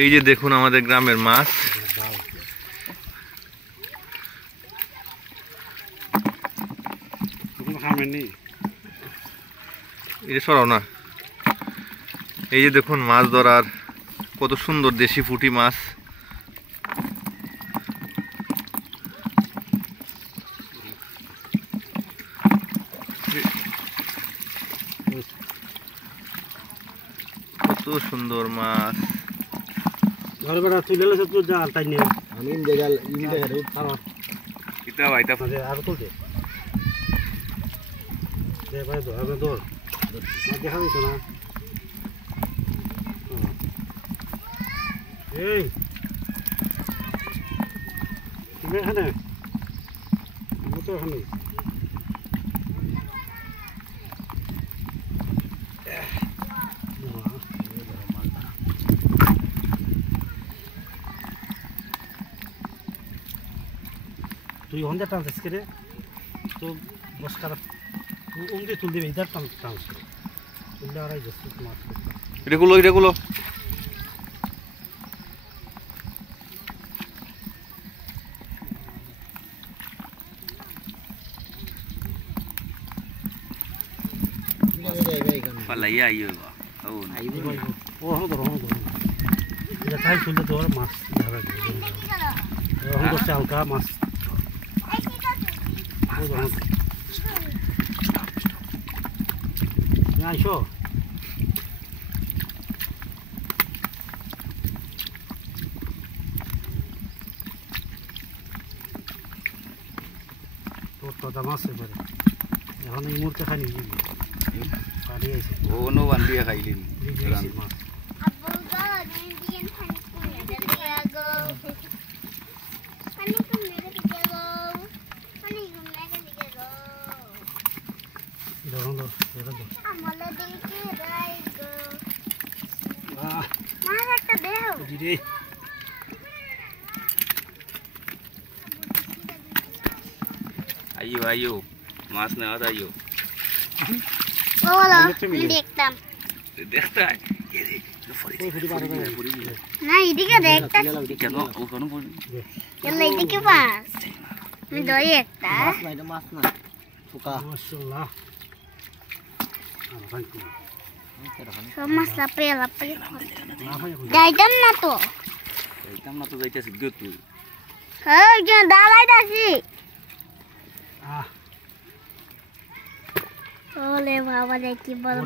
এই যে দেখুন আমাদের গ্রামের মাছ। এই যে সরাও না। এই যে দেখুন মাছ ধরার কত সুন্দর দেশি পুঁটি মাছ। কত সুন্দর মাছ। ঘরে বেড়া তুলে লেছে তো জাল তাই নিয়ে আমি জায়গা রে খাওয়া কিটা ভাইটা আর তুলতে দে ভাই ধর ধর না দেখা দিছ না এই তুমি এখানে আমি তো এখানে তুই ওখানে টানছিস কে রে তো বস খারাপ ওমতে তুল দেবে ইধার টানছ তুললে আর যাচ্ছে মাছ এটাগুলো পালাইয়া আইও ও ধর এটা তাই তুললে তোর মাছ ধরা এখন তো চালকা মাছ আইসো তোর তো দাম আছে এবারে এখন এই মুহূর্তে খাই নিবি পানি আইছে ওনো বান্ধিয়ে খাইলেন মাছ আইও মাছ নেওয়া আইও দেখতাম দেখতাম না এদিকে দেখতাম কেন ওখানে এদিকে মাছ আমি দই একটা মাছ না পোকা মাশাআল্লাহ সব মাছ লাপড়ে যাইতাম না তো যাইতেছি গো তুই হ্যাঁ দাঁড়াইতাছি ওলে বাবা দেখি বল